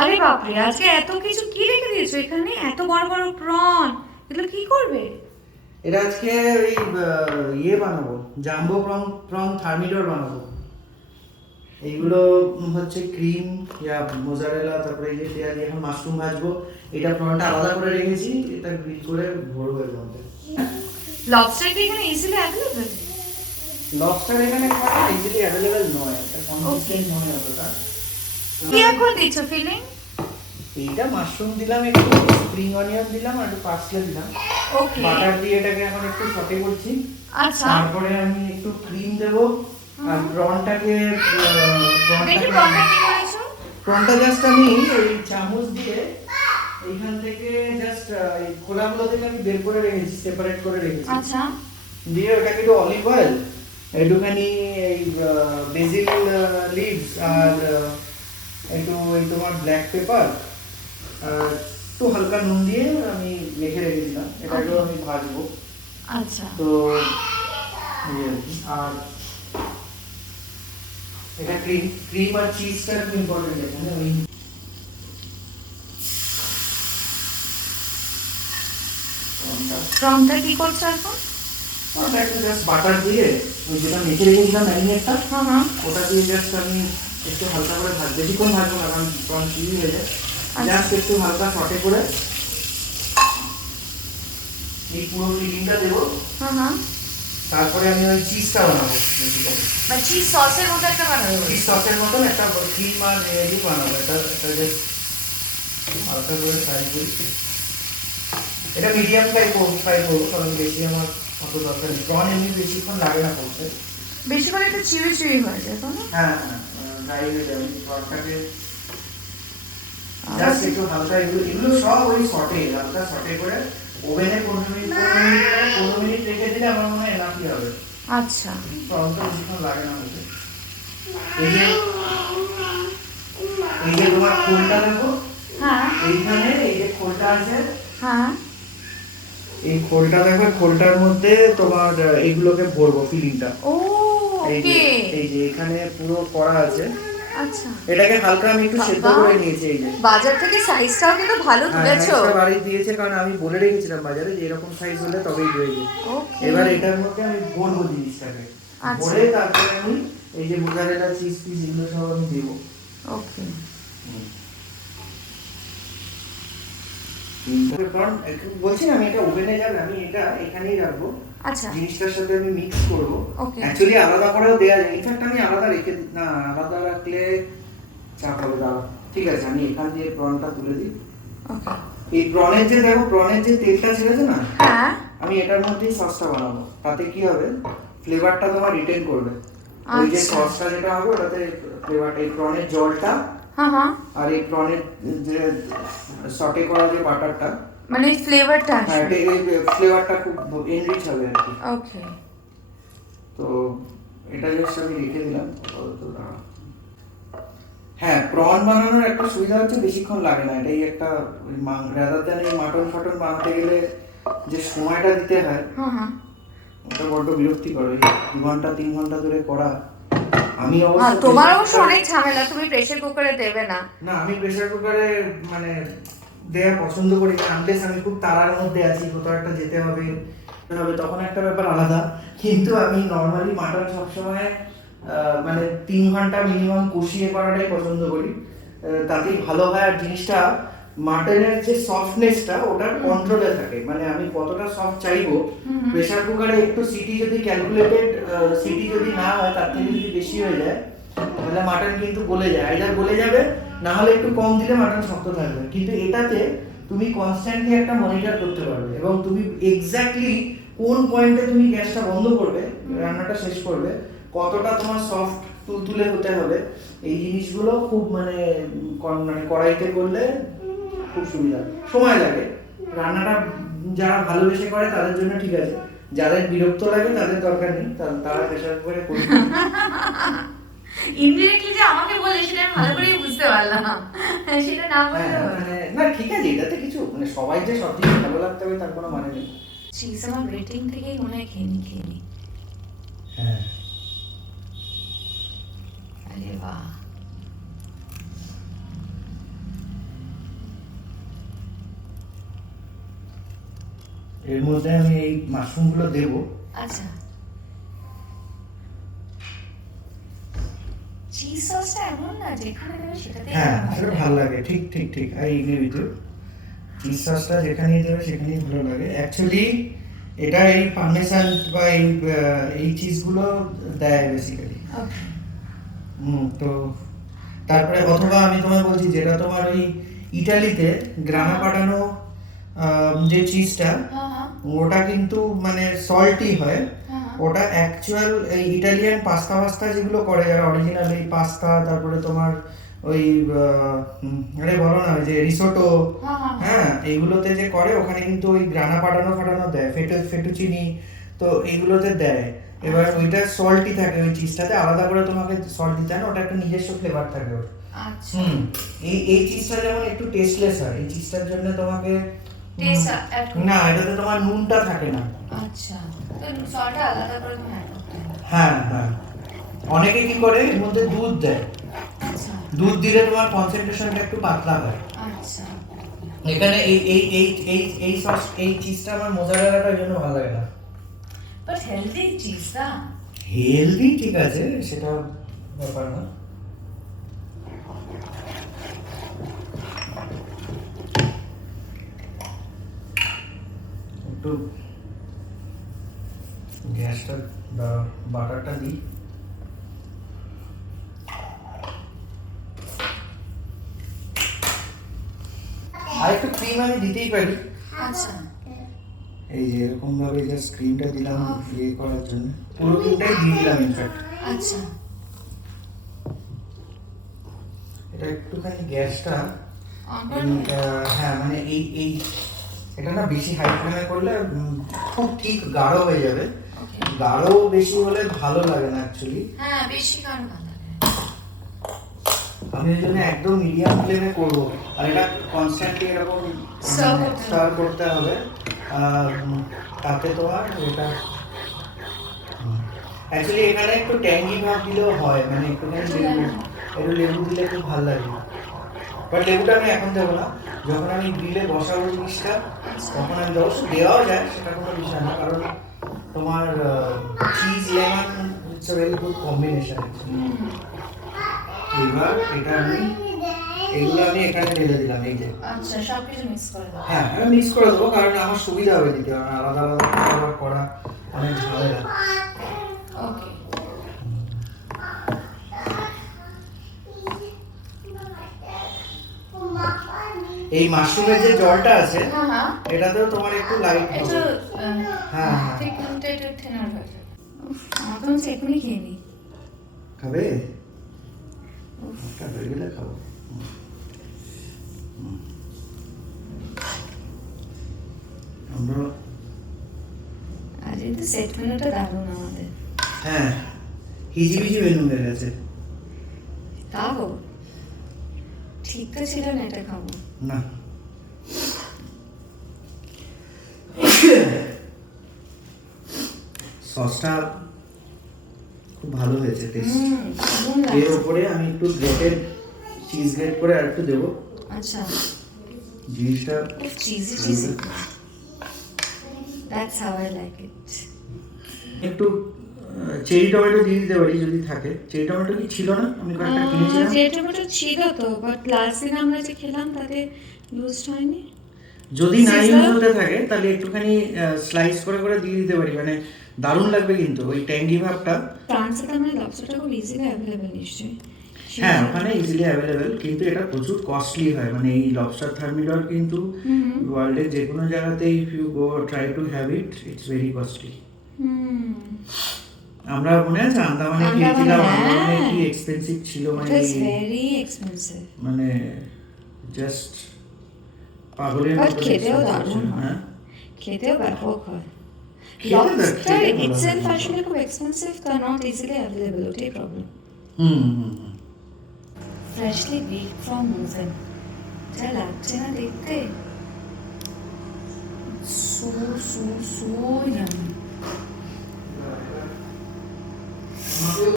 আরে বাপরে, আজকে এত কিছু কি রেখে দিয়েছো এখানে? এত বড় বড় প্রন, এগুলো কি করবে? এটা আজকে ওই ইয়ে বানাবো, জাম্বো প্রন প্রন থার্মিডোর বানাবো। এইগুলো হচ্ছে ক্রিম ইয়া মোজারেলা, তারপরে এই যে পেঁয়াজ, এখন মাশরুম ভাজবো। এটা প্রনটা আলাদা করে রেখেছি, এটা গ্রিল করে ভরবো এর মধ্যে। লবস্টার কি এখানে ইজিলি অ্যাভেলেবল? লবস্টার এখানে ইজিলি অ্যাভেলেবেল নয়, এটা কনসিস্টেন্ট নয় অতটা। কি এখন দিচ্ছ ফিলিং? এইটা মাশরুম দিলাম, একটু স্প্রিং অনিয়ন দিলাম, আর একটু পার্সলে দিলাম। ওকে। বাটার দিয়ে এটাকে এখন একটু সটে করছি। আচ্ছা, তারপরে আমি একটু ক্রিম দেবো। আর প্রনটাকে দেখি প্রনটা কি করেছো? প্রনটা জাস্ট আমি এই চামচ দিয়ে এইখান থেকে জাস্ট এই খোলাগুলো থেকে আমি বের করে রেখেছি, সেপারেট করে রেখেছি। আচ্ছা, দিয়ে ওটাকে একটু অলিভ অয়েল, একটুখানি এই বেজিল লিভস, আর একটু ওই তোমার ব্ল্যাক পেপার, আর একটু হালকা নুন দিয়ে আমি মেখে রেখেছিলাম। এটাকেও আমি ভাজবো। আচ্ছা। তো ইয়ে, আর এটা ক্রিম ক্রিম আর চিজটা খুব ইম্পর্টেন্ট এখানে। ওই প্রনটা কি করছো এখন? ওটা একটু জাস্ট বাটার দিয়ে, ওই যেটা মেখে রেখেছিলাম ম্যারিনেটটা, হ্যাঁ। ওটা দিয়ে জাস্ট আমি একটু হালকা করে বেশিক্ষণ ভাজবো না, কারণ প্রন চিলি হয়ে যায়। জাস্ট একটু হালকা সটে করে এই পুরো ফিলিংটা দেবো। হ্যাঁ। তারপরে আমি ওই চিজটা বানাবো। মানে চিজ সসের মতো একটা বানাবে? চিজ সসের মতন একটা ক্রিম আর দিয়ে বানাবো। এটা জাস্ট হালকা করে ফ্রাই করি। এটা মিডিয়াম ফ্রাই করবো, কারণ বেশি আমার অত দরকার নেই। প্রন এমনি বেশিক্ষণ লাগে না করতে। বেশি করে একটু চিউই চিউই হয়ে যায়, তাই না? হ্যাঁ হ্যাঁ, ড্রাই হয়ে যাবে। প্রনটাকে জাস্ট একটু হালকা, এগুলো সব ওই সটে, হালকা সটে করে ওভেনে 15 মিনিট রেখে দিলে আমার মনে হয় এনাফই হবে। আচ্ছা। প্রনটা বেশিক্ষণ লাগে না হতে। এই যে তোমার খোলটা দেখো, হ্যাঁ এইখানে এই যে খোলটা আছে, হ্যাঁ। এই খোলটা দেখো, খোলটার মধ্যে তোমার এইগুলোকে ভরবো ফিলিংটা। ও ওকে। এই যে এখানে পুরো করা আছে। আচ্ছা, এটাকে হালকা আমি একটু সেদ্ধ বাবা, করে নিয়েছি। এই যে বাজার থেকে সাইজটাও কিন্তু ভালো তুলেছো। হ্যাঁ, বাড়ি দিয়েছে, কারণ আমি বলে রেখেছিলাম বাজারে যে এরকম সাইজ হলে তবেই রয়েছে। ওকে। এবার এটার মধ্যে আমি ভরবো জিনিসটাকে, আচ্ছা। ভরে তারপরে আমি এই যে মোজারেলা চিজ পিস এগুলো সব আমি দেবো। ওকে। কারণ বলছি না, আমি এটা ওভেনে যাবে, আমি এটা এখানেই রাখবো। আচ্ছা। জিনিসটার সাথে আমি মিক্স করবো। ওকে। অ্যাকচুয়ালি আলাদা করেও দেয়া যায়, ইনফ্যাক্ট আমি আলাদা রেখে না, আলাদা রাখলে চাপ হবে। দাঁড়া, ঠিক আছে, আমি এখান দিয়ে প্রনটা তুলে দিই। ওকে। এই প্রনের যে দেখো, প্রনের যে তেলটা ছেড়েছে না, হ্যাঁ। আমি এটার মধ্যেই সসটা বানাবো। তাতে কি হবে, ফ্লেভারটা তোমার রিটেন করবে। ওই যে আচ্ছা। সসটা যেটা হবে, ওটাতে ফ্লেভারটা, এই প্রনের জলটা হ্যাঁ। আর এই প্রনের যে সটে করা যে বাটারটা, মানে ফ্লেভারটা হ্যাঁ, আসবে। এই ফ্লেভারটা খুব এনরিচ হবে আর কি। ওকে। তো এটা জাস্ট আমি রেখে দিলাম। তো দাঁড়া। হ্যাঁ, প্রন বানানোর একটা সুবিধা হচ্ছে বেশিক্ষণ লাগে না। এটাই একটা, রাদার দ্যান এই মাটন ফাটন বানাতে গেলে যে সময়টা দিতে হয়, হ্যাঁ। ওটা বড্ড বিরক্তিকর। ওই 2 ঘন্টা 3 ঘন্টা ধরে করা। আমি হ্যাঁ, অবশ্য তোমার অবশ্য অনেক ঝামেলা, তুমি প্রেসার কুকারে দেবে না। না, আমি প্রেসার কুকারে মানে দেয়া পছন্দ করি না, আনলেস আমি খুব তাড়ার মধ্যে আছি, কোথাও একটা যেতে হবে, তখন একটা ব্যাপার আলাদা। কিন্তু আমি নর্মালি মাটন সবসময় মানে 3 ঘন্টা মিনিমাম কষিয়ে করাটাই পছন্দ করি। তাতেই ভালো হয়, আর জিনিসটা মাটনের যে সফটনেসটা ওটা কন্ট্রোলে থাকে। মানে আমি কতটা সফট চাইবো, প্রেসার কুকারে একটু সিটি যদি ক্যালকুলেটেড সিটি যদি না হয়, তার থেকে যদি বেশি হয়ে যায়, তাহলে মাটন কিন্তু গলে যায়। আইদার গলে যাবে, না হলে একটু কম দিলে মাটন শক্ত থাকবে। কিন্তু এটাতে তুমি কনস্ট্যান্টলি একটা মনিটর করতে পারবে, এবং তুমি এক্স্যাক্টলি কোন পয়েন্টে তুমি গ্যাসটা বন্ধ করবে, রান্নাটা শেষ করবে, কতটা তোমার সফট তুলতুলে হতে হবে, এই জিনিসগুলো খুব মানে কড়াইতে করলে খুব সুবিধা। সময় লাগে রান্নাটা, যারা ভালোবেসে করে তাদের জন্য ঠিক আছে, যাদের বিরক্ত লাগে তাদের দরকার নেই, তারা প্রেসার কুকারে করে। ইনডিরেক্টলি যে আমাকে বলে সেটা আমি ভালো করেই বুঝতে পারলাম, সেটা না বললে মানে না, ঠিক আছে, এটাতে কিছু মানে সবাই যে সব জিনিস ভালো লাগতে হবে তার কোনো মানে নেই। চিজ আমার রেটিং থেকেই মনে হয় খেয়ে নি। হ্যাঁ, আরে বাহ। এর মধ্যে আমি এই মাশরুমগুলো দেবো। আচ্ছা, চিজ সসটা এমন না যেখানে দেবে সেটাতে হ্যাঁ সেটা ভালো লাগে, ঠিক ঠিক ঠিক। I agree with you. Cheese সসটা যেখানেই দেবে সেখানেই ভালো লাগে অ্যাকচুয়ালি। এটা এই পার্মেসান বা এই চিজগুলো দেয় বেসিক্যালি। ওকে। তো তারপরে অথবা আমি তোমায় বলছি যেটা তোমার ওই ইটালিতে গ্রানা পাঠানো যে চিজটা, হ্যাঁ ওটা কিন্তু মানে সল্টি হয়। হ্যাঁ। ওটা অ্যাকচুয়াল এই ইটালিয়ান পাস্তা যেগুলো করে যারা অরিজিনাল এই পাস্তা, তারপরে তোমার ওই আরে বলো না ওই যে রিসোটো, হ্যাঁ এইগুলোতে যে করে ওখানে কিন্তু ওই গ্রানা ফাটানো দেয়, ফেটুচিনি, তো এইগুলোতে দেয়। এবার ওইটা সল্টি থাকে ওই চিজটাতে, আলাদা করে তোমাকে সল্ট দিতে হয় না, ওটা একটা নিজস্ব ফ্লেভার থাকে ওর। আচ্ছা। এই চিজটা যেমন একটু টেস্টলেস হয়, এই চিজটার জন্য তোমাকে টেস্ট অ্যাড না, এটাতে তোমার নুনটা থাকে না। আচ্ছা, তো সল্টটা আলাদা করে তুমি অ্যাড করতে হবে। হ্যাঁ হ্যাঁ, অনেকে কি করে এর মধ্যে দুধ দেয়। আচ্ছা দুধ দিলে তোমার কনসেন্ট্রেশনটা একটু পাতলা হয়। আচ্ছা। এখানে এই সস এই চিজটা আমার মোজারেলাটার জন্য ভালো লাগে না। বাট হেলদি চিজ না। হেলদি ঠিক আছে, সেটা ব্যাপার না। একটু গ্যাসটা বাটারটা দিই। আর একটু ক্রিম আমি দিতেই পারি। আচ্ছা এই যে এরকম ভাবে জাস্ট ক্রিমটা দিলাম ইয়ে করার জন্য, পুরো ক্রিমটাই দিয়ে দিলাম ইনফ্যাক্ট। আচ্ছা। এটা একটুখানি গ্যাসটা অন করে হ্যাঁ মানে এই এটা না বেশি হাই ফ্লেমে করলে খুব ঠিক গাঢ় হয়ে যাবে। ওকে। গাঢ় বেশি হলে ভালো লাগে না অ্যাকচুয়ালি। হ্যাঁ, বেশি কারণ ভালো লাগে। আমি ওই জন্য একদম মিডিয়াম ফ্লেমে করব, আর এটা কনস্ট্যান্টলি এরকম সার্ভ করতে হবে। তাতে তোমার এটা অ্যাকচুয়ালি এখানে একটু ট্যাঙ্গি ভাব দিলেও হয়, মানে একটুখানি লেবু দিলে খুব ভালো লাগে। বাট লেবুটা আমি এখন দেবো না, যখন আমি গ্রিলে বসাবো জিনিসটা তখন আমি দেবো। দেওয়াও যায়, সেটা কোনো বিষয় না, কারণ তোমার cheese lemon it's a very good combination. এবার এটা আমি এগুলো আমি এখানে ঢেলে দিলাম, এই যে। আচ্ছা, সব কিছু মিক্স করে দাও। হ্যাঁ আমি মিক্স করে দেবো, কারণ আমার সুবিধা হবে দিতে, কারণ আলাদা আলাদা আবার করা অনেক ঝামেলা। ওকে। এই মাশরুমের যে জলটা আছে হ্যাঁ এটাতেও তোমার একটু লাইট একটু হবে। হ্যাঁ ঠিক কিন্তু একটু থিনার হয়ে যাবে। আমার তো হচ্ছে এখনই খেয়ে নিই। খাবে? একটা হয়ে গেলে খাবো। আমরা আজ এই তো সেট মেনুটা দারুণ আমাদের। হ্যাঁ হিজিবিজি মেনু হয়ে গেছে। তাও ঠিক তো ছিল না, এটা খাবো না সসটা খুব ভালো হয়েছে টেস্ট। দারুণ এর লাগছে। উপরে আমি একটু গ্রেটেড চিজ গ্রেট করে আর একটু দেবো। আচ্ছা, জিনিসটা খুব cheesy. That's how I like it. একটু চেরি টমেটো দিয়ে দিতে পারি যদি থাকে। চেরি টমেটো কি ছিল না? আমি কয়েকটা কিনেছিলাম। যে টমেটো ছিল তো, বাট লাস্ট দিন আমরা যে খেলাম তাতে ইউজ হয়নি। যদি না ইউজ হতে থাকে তাহলে একটুখানি স্লাইস করে করে দিয়ে দিতে পারি, মানে দারুণ লাগবে কিন্তু ওই ট্যাঙ্গি ভাবটা। ফ্রান্সে তো মানে লবস্টারটা খুব ইজিলি অ্যাভেলেবল নিশ্চয়ই। হ্যাঁ ওখানে ইজিলি অ্যাভেলেবেল, কিন্তু এটা প্রচুর কস্টলি হয়। মানে এই লবস্টার থার্মিডর কিন্তু ওয়ার্ল্ডের যে কোনো জায়গাতে if you go try to have it, it's very costly. আমরা মনে আছে আন্দামানে খেয়েছিলাম, আন্দামানে কি এক্সপেন্সিভ ছিল, মানে ভেরি এক্সপেন্সিভ, মানে জাস্ট পাগলের বাট মতো খেতেও expensive দারুণ ছিল, হয়, হ্যাঁ। খেতেও ব্যাপক হয়। খেতে লবস্টার ভালো ইটসেলফ হয়। আসলে খুব এক্সপেন্সিভ, তা নট ইজিলি অ্যাভেলেবল, ওটাই problem. Freshly bake from oven, যা লাগছে না দেখতে, সো ইয়ামি।